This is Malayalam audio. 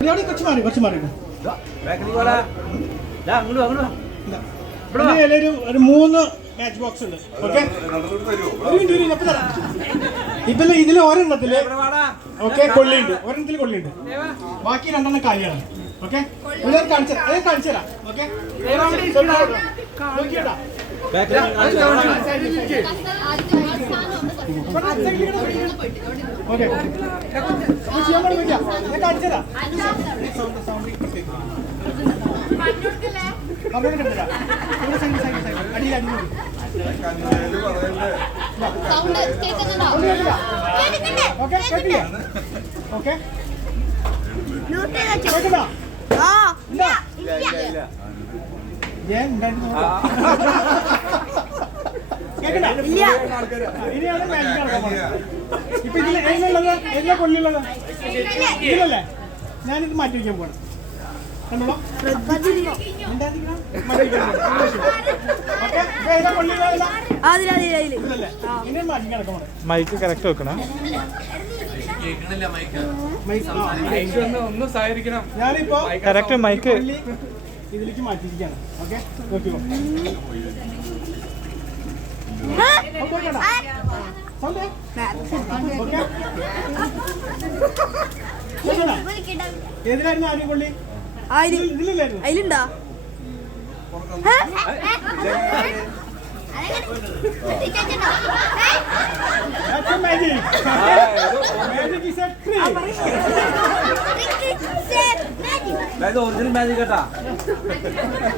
കുറച്ച് മാറി ഒരു 3 മാച്ച് ബോക്സ് ഉണ്ട്. ഓക്കെ, ഇതിൽ ഒരെണ്ണത്തില് കൊള്ളിയുണ്ട്, ഒരെണ്ണത്തിൽ കൊള്ളിയുണ്ട്, ബാക്കി 2 കാലിയാണ്. ഓക്കെ, കാണിച്ചു തരാം. ഓക്കെ, നോക്കിയടാ ഓക്കെ, കാണിച്ചു തരാം. ഇപ്പൊ ഇതിലെ കൊള്ളിയുള്ളത് ഇതിലല്ലേ, ഞാനിത് മാറ്റി വയ്ക്കാൻ പോകണം. മൈക്ക് കറക്റ്റ് വെക്കണം. ഞാനിപ്പോ കറക്റ്റ് മൈക്ക് ഇതിലേക്ക് മാറ്റിയിരിക്കുകയാണ്. ഓക്കെ, നോക്കിക്കോ. ഏതിലായിരുന്നു ആദ്യം കൊള്ളി? അതിലുണ്ടോ? ഒറിജിനൽ മാജിക് കേട്ടാ.